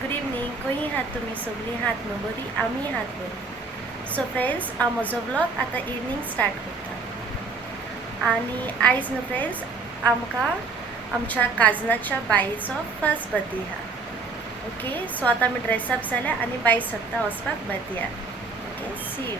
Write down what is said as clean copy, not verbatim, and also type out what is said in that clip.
Good evening. खंय आहात तुमी सगळीं? आहात न्हू बरी? आमी आहात बरी. सो फ्रेंड्स, हांव म्हजो व्लॉग आतां इवनिंग स्टार्ट करता. आनी आयज न्हू फ्रेंड्स, आमकां आमच्या काजनाच्या बायेचो फर्स्ट बर्थडे आहा. ओके, सो आतां आमी ड्रेसअप जाल्या आनी भायर सरता वचपाक बर्थडेयाक. Okay, C you.